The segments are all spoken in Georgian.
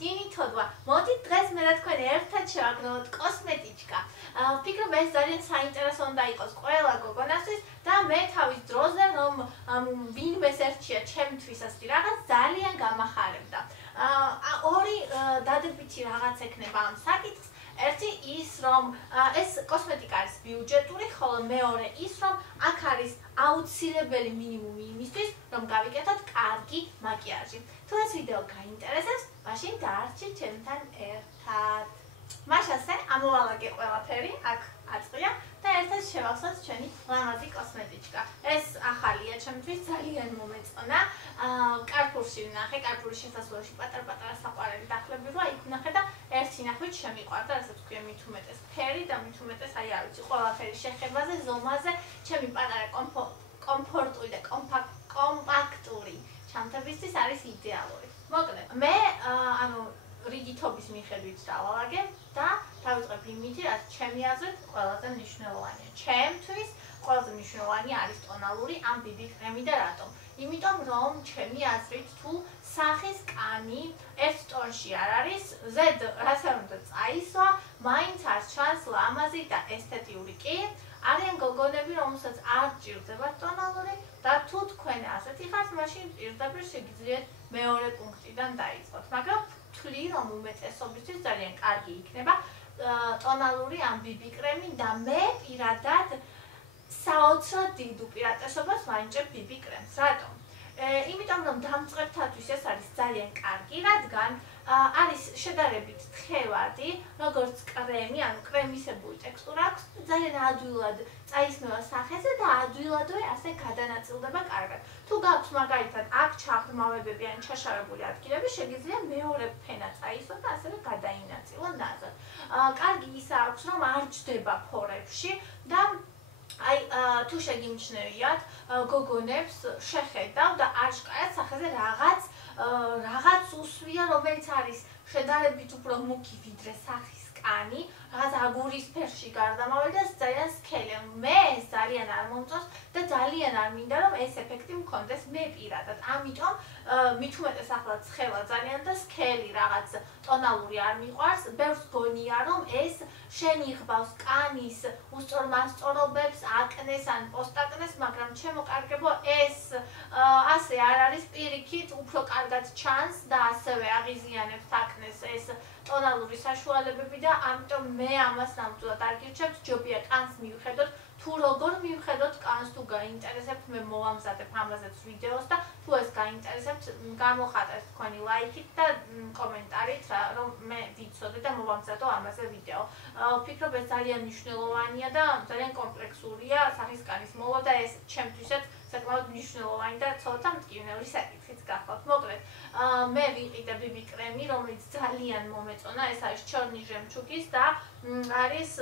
დინითოდვა. მოდით დღეს მე და თქვენ ერთად შევაგრძელოთ კოსმეტიკა. ვფიქრობ ეს ძალიან საინტერესო უნდა იყოს ყველა გოგონასთვის და მე თავის დროზე რომ ვინმეს ერჩია ჩემთვისაც რაღაც ძალიან გამახარებდა. ორი დადებითი რაღაც ექნება ამ საკითხს. ერთი ის რომ ეს კოსმეტიკა არის ბიუჯეტური, ხოლო მეორე ის რომ აქ არის აუცილებელი მინიმუმი იმისთვის, რომ გავიკეთოთ კარგი მაკიაჟი. თუ ეს ვიდეო გაინტერესებს, მაშინ დაარჩით ჩემთან ერთად. მაშასე ამოვალაგე ყველაფერი, აქ აწყვია და ერთად შევახსოვთ ჩვენი ლამაზი კოსმეტიკა. ეს ახალია ჩემთვის, ძალიან მომეწონა. კარპურში ვნახე, კარპურის შესასვლელში პატარ-პატარა საყვარელი დახლები როა იქ ვნახე და ერთი ნახვით შემიყვარდა, რასაც ვქვია მით უმეტეს ფერი და მით უმეტეს აი არ ვიცი, ყველაფერი შეხებაზე, ზომაზე, ჩემი პატარა კომფორტული და კომპაქტური ჩანთებისთვის არის იდეალური. მოკლედ, მე რიგითობის მიხედვით დავალაგე და დავიწყებ იმითი, რაც ჩემი აზრით ყველაზე მნიშვნელოვანია. ჩემთვის ყველაზე მნიშვნელოვანი არის ტონალური ან BB კრემი და რატომ? იმიტომ რომ ჩემი აზრით თუ სახის კანი ერთ ტონში არ არის, ზედ რაც არ უნდა წაისვა, მაინც არ ჩანს ლამაზი და ესთეტიური კი. არიან გოგონები, რომელსაც არ ჭირდებათ ტონალური და თუ თქვენ ასეთი ხართ, მაშინ პირდაპირ შეგიძლიათ მეორე პუნქტიდან დაიწყოთ. მაგრამ ვთვლი, რომ უმეტესობისთვის ძალიან კარგი იქნება ტონალური ან BB კრემი და მე პირადად საოცრად დიდ უპირატესობას ვანიჭებ BB კრემს. რატომ? იმიტომ რომ დამწყებთათვის ეს არის ძალიან კარგი, რადგან არის შედარებით თხევადი, როგორც კრემი, ანუ კრემისებური ტექსტურა აქვს, ძალიან ადვილად წაისმევა სახეზე და ადვილადვე ასე გადანაწილდება კარგად. თუ გაქვს მაგალითად აქ ჩაღრმავებები ან ჩაშავებული ადგილები, შეგიძლია მეორე ფენა წაისვა და ასევე გადაინაწილო ნაზად. კარგი ისა აქვს, რომ არ ჯდება ფორებში და აი თუ შეგიმჩნევიათ გოგონებს შეხედავ და აშკარად სახეზე რაღაც უსვია, რომელიც არის შედარებით უფრო მუქი ვიდრე სახის კანი, რაღაც აგურის ფერში გარდამავალი და ძალიან სქელი. მე ეს ძალიან არ მომწონს და ძალიან არ მინდა რომ ეს ეფექტი მქონდეს მე პირადად. ამიტომ მით უმეტეს ახლა ცხელა ძალიან და სქელი რაღაც ტონალური არ მიყვარს. ბევრს გონია რომ ეს შენიღბავს კანის უსწორმასწორობებს, აკნეს ან პოსტაკნეს, მაგრამ ჩემო კარგებო, ეს ასე არ არის, პირიქით უფრო კარგად ჩანს და ასევე აღიზიანებს აკნეს ეს ტონალური საშუალებები და ამიტომ მე ამას ნამდვილად არ გირჩევთ, ჯობია კანს მივხედოთ, თუ როგორ მივხედოთ კანს, თუ გაინტერესებთ, მე მოვამზადებ ამაზეც ვიდეოს და თუ ეს გაინტერესებთ, გამოხატეთ თქვენი ლაიქით და კომენტარით, რომ მე ვიცოდე და მოვამზადო ამაზე ვიდეო. ვფიქრობ ეს ძალიან მნიშვნელოვანია და ძალიან კომპლექსურია სახის კანის მოვა და ეს ჩემთვისაც საკმაოდ მნიშვნელოვანი და ცოტა მტკივნეული საკითხიც გახლავთ. მოკლედ, მე ვიყიდე BB კრემი, რომელიც ძალიან მომეწონა, ეს არის ჩორნი ჟემჩუგის და არის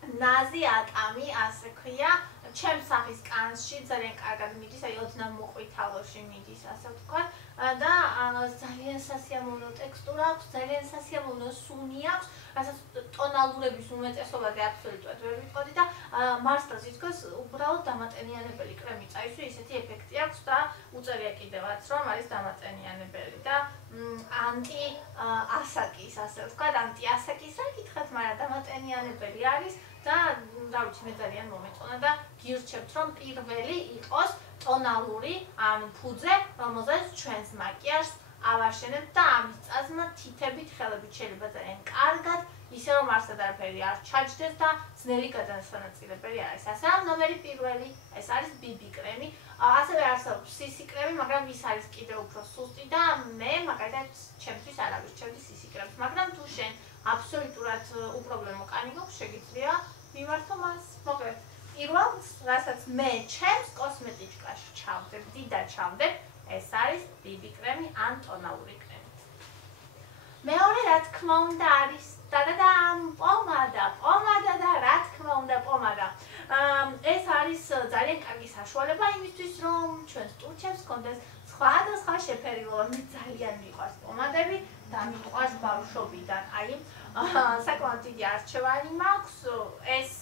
ნაზი ატამი, ასე ქვია, ჩემს სახის კანში ძალიან კარგად მიდის, აი ოდნავ მოყვითალოში მიდის, ასე ვთქვათ, და ძალიან სასიამოვნო ტექსტურა აქვს, ძალიან სასიამოვნო სუნი აქვს, რასაც ტონალურების უმეტესობაზე აბსოლუტურად ვერ ვიტყოდი და მართლაც ითქოს უბრალოდ დამატენიანებელი კრემი წაისვი, ისეთი ეფექტი აქვს და უწერია კიდევაც, რომ არის დამატენიანებელი და ანტი ასაკის, ასე ვთქვათ, ანტი ასაკის რა გითხრათ, მაგრამ დამატენიანებელი არის და რა ვიცი, მე ძალიან მომეწონა და გირჩევთ, რომ პირველი იყოს ტონალური ან ფუძე, რომელზეც ჩვენს მაკიაჟს ავაშენებთ და ამის წაზმა თითებით ხელებით შეიძლება ძალიან კარგად, ისე რომ არსად არაფერი არ ჩაჯდეს და ძნელი გადასანაწილებელი არის. ასე რომ ნომერი პირველი, ეს არის BB კრემი, ასევე არსებობს CC კრემი, მაგრამ ის არის კიდევ უფრო სუსტი და მე მაგალითად ჩემთვის არ ავირჩევდი CC კრემს, მაგრამ თუ შენ აბსოლუტურად უპრობლემო კანი გაქვს, შეგიძლია მიმართო მას. მოკლედ, პირველს, რასაც მე ჩემს კოსმეტიკაში ჩავდებ, დიდად ჩავდებ, ეს არის BB კრემი ან ტონალური კრემი. მეორე, რა თქმა უნდა, არის პომადა და რა თქმა უნდა პომადა. ეს არის ძალიან კარგი საშუალება იმისთვის, რომ ჩვენს ტურჩებს ჰქონდეს სხვადასხვა შეფერილობა. მე ძალიან მიყვარს პომადები და მიყვარს ბავშვობიდან. აი, საკმაოდ დიდი არჩევანი მაქვს. ეს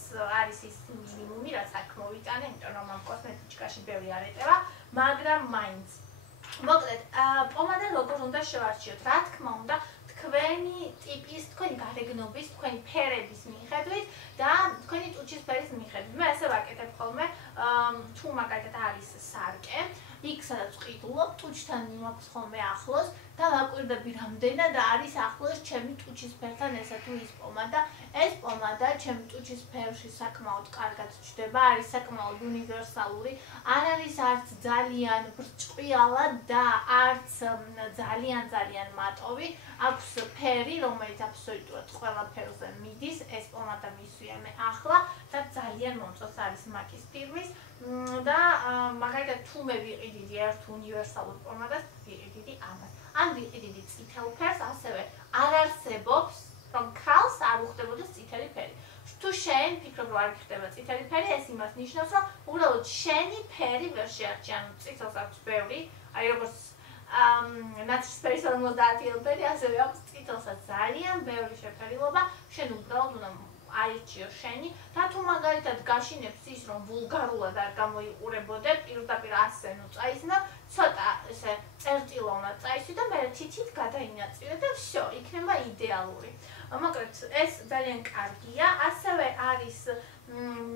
არის ის მინიმუმი, რაც აქ მოვიტანე, იმიტომ რომ ამ კოსმეტიკაში ბევრი არ ეტევა, მაგრამ მაინც. მოკლედ, პომადა როგორ უნდა შევარჩიოთ? რა თქმა უნდა, თქვენი ტიპის, თქვენი გარეგნობის, თქვენი ფერების მიხედვით და თქვენი ტუჩის ფერის მიხედვით. მე ასე ვაკეთებ ხოლმე, თუ მაგალითად არის სარკე, იქ სადაც ვყიდულობ, ტუჩთან მიმაქვს ხოლმე ახლოს და ვაკვირდები რამდენად არის ახლოს ჩემი ტუჩის ფერთან ესა თუ ის პომადა. ეს პომადა ჩემი ტუჩის ფერში საკმაოდ კარგად ჩნდება, არის საკმაოდ უნივერსალური, არ არის არც ძალიან ბრჭყვიალა და არც ძალიან მატოვი. აქვს ფერი, რომელიც აბსოლუტურად ყველა ფერზე მიდის. ეს პომადა მისვია მე ახლა და ძალიან მომწონს, არის მაკის ფირმის და მაგალითად თუ მე ვიყიდიდი ერთ უნივერსალურ პომადას, ვიყიდიდი ამას. ან ვიყიდიდი წითელ ფერს, ასევე არ არსებობს რომ ქალს არ უხდებოდეს წითელი ფერი. თუ შენ ფიქრობ რომ არ გიხდება წითელი ფერი, ეს იმას ნიშნავს, რომ უბრალოდ შენი ფერი ვერ შეარჩი, ანუ წითელს აქვს ბევრი, აი როგორც ნაცრისფერის 50 ფერი, ასევე აქვს წითელსაც ძალიან ბევრი შეფერილობა, შენ უბრალოდ უნდა აირჩიო შენი და თუ მაგალითად გაშინებს ის რომ ვულგარულად არ გამოიყურებოდე, პირდაპირ ასე ნუ წაისნა, ცოტა ესე წერტილო უნდა წაისვი და მე თითით გადაინაწილე და всё, იქნება იდეალური. მოკლედ ეს ძალიან კარგია, ასევე არის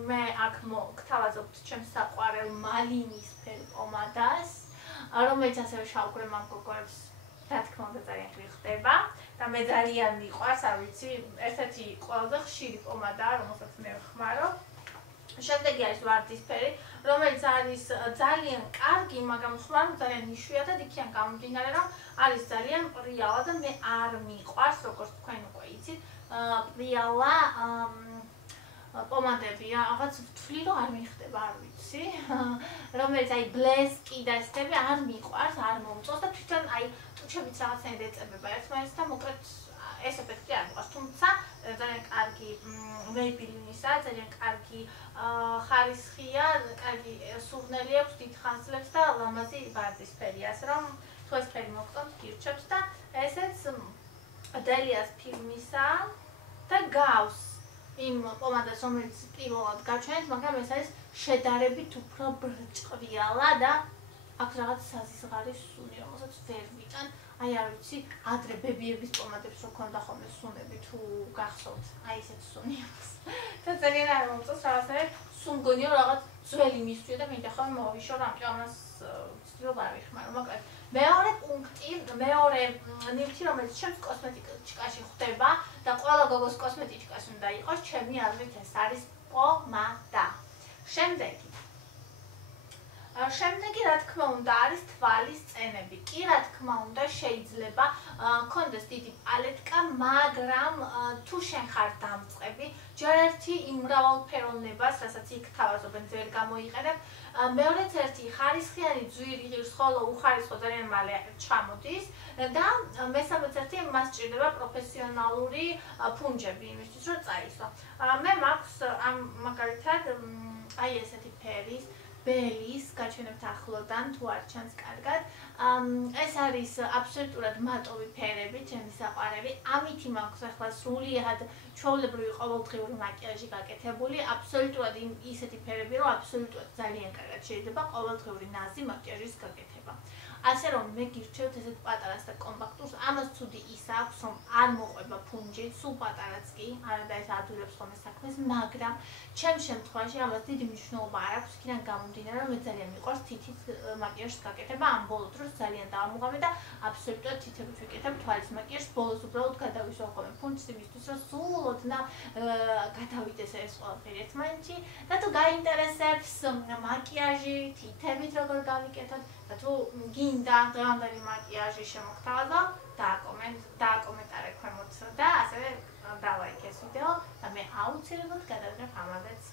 მე აქ გთავაზობთ ჩემს საყვარელ მალინისფერ პომადას, რომელიც ასევე შავ-გრემავ გოგოებს რა თქმა უნდა ძალიან ხდება და მე ძალიან მიყვარს, არ ვიცი, ერთ-ერთი ყველაზე ხშირი პომადაა, რომელსაც მე ვხმარო. შემდეგი არის ვარდისფერი, რომელიც არის ძალიან კარგი, მაგრამ ხმარ ძალიან იშვიათად იქიდან გამომდინარე, რომ არის ძალიან პრიალა და მე არ მიყვარს, როგორც თქვენ უკვე იცით, პრიალა პომადები, რაღაც ვთვლი რომ არ მიხდება, არ ვიცი, რომელიც აი ბლესკი და ესები არ მიყვარს, არ მომწონს და თვითონ აი ტუჩებიც რაღაცნაირად ეწებება ერთმანეთს და მოკლედ ეს ეფექტი არ მიყვარს, თუმცა ძალიან კარგი მეიბილინისა, ძალიან კარგი ხარისხია, კარგი სურნელი აქვს, დიდ ხანძლებს და ლამაზი ვარდისფერი, ასე რომ თუ ეს ფერი მოგწონთ, გირჩევთ და ესეც დელიას ფირმისაა და გავს იმ პომადას, რომელიც პირველად გაჩვენეთ, მაგრამ ეს არის შედარებით უფრო ბრჭყვიალა და აქვს რაღაც საზისღარის სუნი, რომელსაც ვერ ვიტან. აი არ ვიცი, ადრე ბებიების პომადებს რო ქონდა ხოლმე სუნები, თუ გახსოვთ, აი ესეთ სუნი აქვს. და ძალიან არ მომწონს რაღაცნაირად სულ მგონია რაღაც ძველი მისვია და მინდა ხოლმე მოვიშო რამე ამას ვცდილობ არ ვიხმარო. მოკლედ მეორე პუნქტი, მეორე ნივთი, რომელიც ჩემს კოსმეტიკაში ხდება და ყველა გოგოს კოსმეტიკაში უნდა იყოს, ჩემი აზრით ეს არის პომადა. შემდეგი რა თქმა უნდა არის თვალის წენები. კი რა თქმა უნდა შეიძლება გქონდეს დიდი პალეტკა, მაგრამ თუ შენ ხარ დამწყები, ჯერ ერთი იმ მრავალფეროვნებას, რასაც იქ თავაზობენ, ვერ გამოიყენებ. მეორეც ერთი ხარისხიანი ძვირი ღირს, ხოლო უხარისხო ძალიან მალე ჩამოდის და მესამეც ერთი მას სჭირდება პროფესიონალური ფუნჯები იმისთვის, რომ წაისვა. მე მაქვს ამ მაგალითად აი ესეთი ფერის ბელის გაჩვენებთ ახლოდან თუ არ ჩანს კარგად. ეს არის აბსოლუტურად მატოვი ფერები, ჩემი საყვარელი. ამითი მაქვს ახლა სრულიად ჩვეულებრივი ყოველდღიური მაკიაჟი გაკეთებული. აბსოლუტურად ისეთი ფერები, რომ აბსოლუტურად ძალიან კარგად შეიძლება ყოველდღიური ნაზი მაკიაჟის გაკეთება. ასე რომ მე გირჩევთ ესეთ პატარას და კომპაქტურს, ამას ცუდი ის აქვს, რომ არ მოყვება ფუნჯი, სულ პატარაც კი, არა და ეს ადვილებს ხოლმე საქმეს, მაგრამ ჩემს შემთხვევაში ამას დიდი მნიშვნელობა არ აქვს, იქიდან გამომდინარე, რომ მე ძალიან მიყვარს თითით მაკიაჟს გაკეთება, ამ ბოლო დროს ძალიან დავამუღამე და აბსოლუტურად თითებით ვიკეთებ თვალის მაკიაჟს, ბოლოს უბრალოდ გადავისვა ხოლმე ფუნჯს იმისთვის, რომ სულ ოდნავ გადავიდეს ეს ყველაფერი ერთმანეთში და თუ გაინტერესებს მაკიაჟი, თითებით როგორ გავიკეთოთ და თუ გინდა დღევანდელი მაკიაჟი შემოგთავაზო, დააკომენტარე ქვემოთ და ასევე დალაიქ ეს ვიდეო და მე აუცილებლად გადავიღებ ამაზეც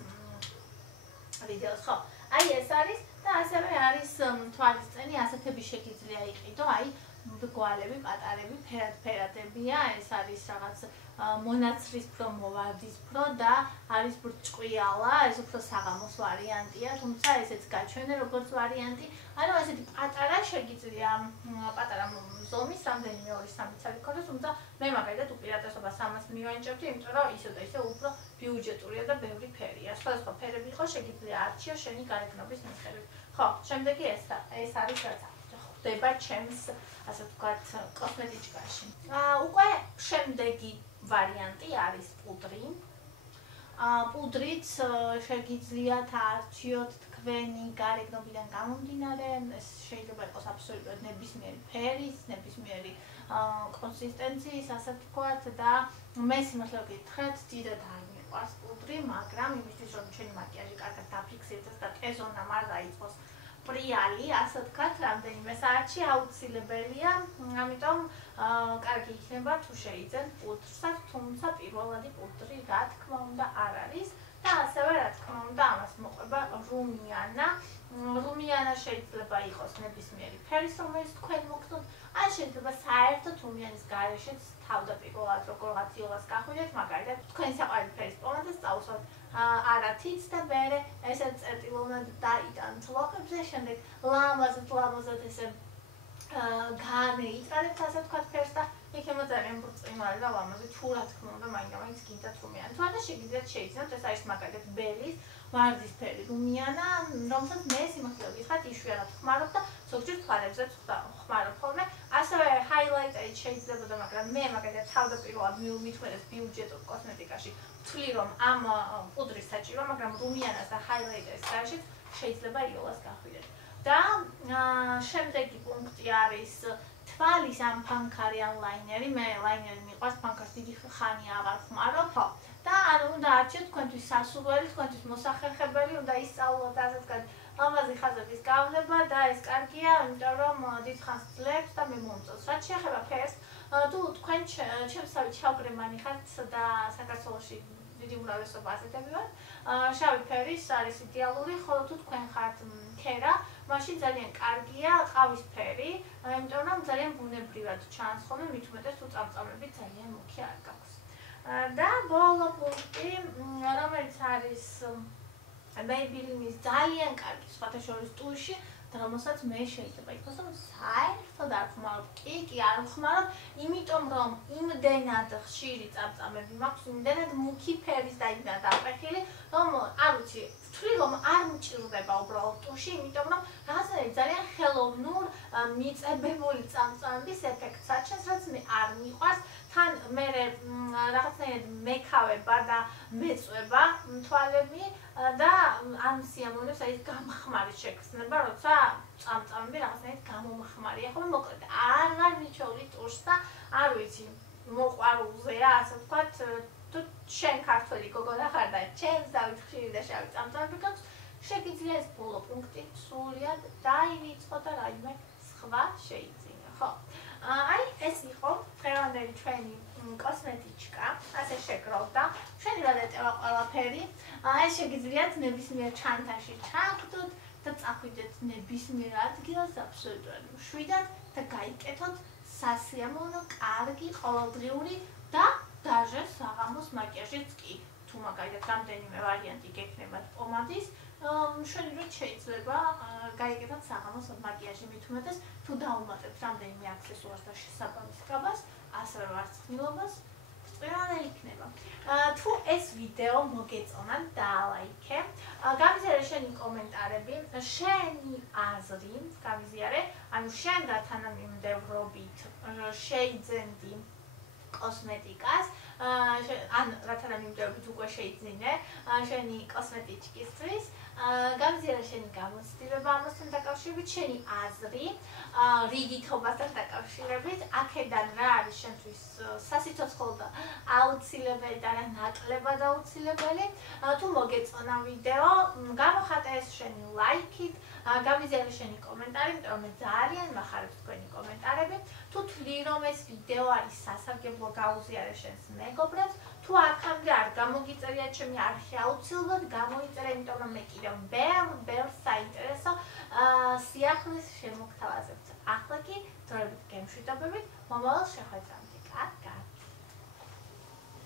ვიდეოს, ხო? აი ეს არის და ასევე არის თვალის წენი, ასეთები შეგიძლია იყიდო, აი გვალები, პატარები, ფერადებია, ეს არის რაღაც მონაცრისფრო, მოვარდისფრო და არის ბრჭყვიალა, ეს უფრო საღამოს ვარიანტია, თუმცა ესეც გაჩვენე როგორც ვარიანტი. ანუ ესეთი პატარა შეგიძლია პატარა ზომის რამდენიმე 2-3 ცალი ქონდეს, თუმცა მე მაგალითად უპირატესობას ამას მივენიჭებდი, იმიტომ რომ ისე და ისე უფრო ბიუჯეტურია და ბევრი ფერია. სხვადასხვა ფერები იყო, შეგიძლია არჩიო შენი გარეგნობის მიხედვით. ხო, შემდეგი ეს არის რაც აქვს. გვხვდება ჩემს, ასე ვთქვათ, კოსმეტიკაში. უკვე შემდეგი ვარიანტი არის პუდრი. პუდრიც შეგიძლიათ არჩიოთ თქვენი გარეგნობიდან გამომდინარე, ეს შეიძლება იყოს აბსოლუტურად ნებისმიერი ფერის, ნებისმიერი კონსისტენციის, ასე ვთქვათ და მე სიმართლე გითხრათ, დიდად არ მიყვარს პუდრი, მაგრამ იმისთვის რომ ჩემი მაკიაჟი კარგად დაფიქსირდეს და ტეზონამ არ დაიწყოს პრიალი, ასე ვთქვათ, რამდენიმე საათში აუცილებელია, ამიტომ კარგი იქნება თუ შეიძენ პუდრსაც, თუმცა პირველადი პუდრი რა თქმა უნდა არ არის და ასევე რა თქმა უნდა ამას მოყვება რუმიანა. რუმიანა შეიძლება იყოს ნებისმიერი ფერის, რომელიც თქვენ მოგწონთ, ან შეიძლება საერთოდ რუმიანის გარეშეც თავდაპირველად როგორღაც იოლას გახვიდეთ, მაგალითად თქვენი საყვარელი ფერის პომადას წაუსვათ არათიც და მერე ესე წერტილოვნად დაიტანთ ლოყებზე, შემდეგ ლამაზად ესე გაანეიტრალებთ, ასე ვთქვათ, ფერს და იქნება ძალიან ბრწყინვალე და ლამაზი, თუ რა თქმა უნდა მაინც გინდათ რუმიანი. თუ არა შეგიძლიათ შეიძინოთ, ეს არის მაგალითად ბელის ვარდისფერი რუმიანა, რომელსაც მე სიმართლე გითხრათ იშვიათად ხმარობ და ზოგჯერ თვალებზეც ხმარობ ხოლმე. ასევე ჰაილაიტერით შეიძლებოდა, მაგრამ მე მაგალითად თავდაპირველად მithumetes ბიუჯეტურ კოსმეტიკაში ვთვლი რომ ამ პუდრის საჭირო, მაგრამ რუმიანას და ჰაილაიტერის გარეშეც შეიძლება იოლას გახვიდეთ. და შემდეგი პუნქტი არის თვალის ამ ფანქარიან ლაინერი. მე ლაინერი მიყვარს, ფანქარს დიდი ხანი აღარ ხმარობ. და არ უნდა არჩიოთ თქვენთვის სასურველი, თქვენთვის მოსახერხებელი, უნდა ისწავლოთ ასე ვთქვათ ლამაზი ხაზების გავნება და ეს კარგია, იმიტომ რომ დიდხანს ძლებს და მე მომწონს. რაც შეეხება ფერს, თუ თქვენ ჩემსავით შავგრემანი ხართ და საქართველოში დიდი უმრავლესობა ასეთები ვართ, შავი ფერის არის იდეალური, ხოლო თუ თქვენ ხართ ქერა, მაშინ ძალიან კარგია ყავისფერი, იმიტომ რომ ძალიან ბუნებრივად ჩანს ხოლმე, მით უმეტეს თუ წამწამები ძალიან მუქი არ გაქვს. და ბოლო პუნქტი, რომელიც არის Maybelline-ის ძალიან კარგი სხვათა შორის ტუში, რომელსაც მე შეიძლება ითქვას, რომ საერთოდ არ ვხმარობ, კი არ ვხმარობ, იმიტომ რომ იმდენად ხშირი წამწამები მაქვს, იმდენად მუქი ფერის და იმდენად აპრეხილი, რომ არ ვიცი, ვთვლი რომ არ მჭირდება უბრალოდ ტუში, იმიტომ რომ რაღაცნაირად ძალიან ხელოვნურ მიწებებული წამწამების ეფექტს აჩენს, რაც მე არ მიყვარს. თან მე რაღაცნაირად მეკავება და მეწვება თვალები და ამ სიამოვნებს აი გამხმარი შეგრძნება, როცა წამწამები რაღაცნაირად გამომხმარია ხოლმე, მოკლედ აღარ მიჩვევი ტურს და არ ვიცი, მოყვარულზეა, ასე ვთქვათ, თუ შენ ქართველი გოგონა ხარ და ჩემს დავით ხშირი და შავი წამწამები გაქვს, შეგიძლია ეს ბოლო პუნქტი სრულად დაივიწყო და რაიმე სხვა შეიძინო, ხო? აი ეს იყო დღევანდელი ჩვენი კოსმეტიკა, ასე შეგროვდა. ჩვენი გადატევა ყველაფერი. ეს შეგიძლიათ ნებისმიერ ჩანთაში ჩაგდოთ და წახვიდეთ ნებისმიერ ადგილას აბსოლუტურად მშვიდად და გაიკეთოთ სასიამოვნო, კარგი, ყოველდღიური და даже საღამოს მაკიაჟიც კი. თუ მაგალითად რამდენიმე ვარიანტი გექნებათ პომადის, მშვენივრად შეიძლება გაიგებათ საღამოს მაკიაჟი მით უმეტეს, თუ დაუმატებთ რამდენიმე აქსესუარს და შესაბამის კაბას, ასევე ვარცხნილობას, ბრწყინვალე იქნება. თუ ეს ვიდეო მოგეწონა, დაალაიქე, გამიზიარე შენი კომენტარები, შენი აზრი, გამიზიარე, ანუ შენ რა თანამიმდევრობით შეიძენდი კოსმეტიკას, ან რა თანამიმდევრობით უკვე შეიძინე შენი კოსმეტიკისთვის, გამიზიარე შენი გამოცდილება ამასთან დაკავშირებით, შენი აზრი, რიგითობასთან დაკავშირებით, აქედან რა არის შენთვის სასიცოცხლო და აუცილებელი და რა ნაკლებად აუცილებელი. თუ მოგეწონა ვიდეო, გამოხატე ეს შენი ლაიქით, გამიზიარე შენი კომენტარი, იმიტომ რომ მე ძალიან მახარებს თქვენი კომენტარები. თუ თვლი რომ ეს ვიდეო არის სასარგებლო, გაუზიარე შენს მეგობრებს, თუ აქამდე არ გამოგიწერია ჩემი არხი, აუცილებლად გამოიწერე, იმიტომ რომ მე კიდევ ბევრ საინტერესო სიახლეს შემოგთავაზებთ. ახლა კი დროებით გემშვიდობებით, მომავალ შეხვედრამდე.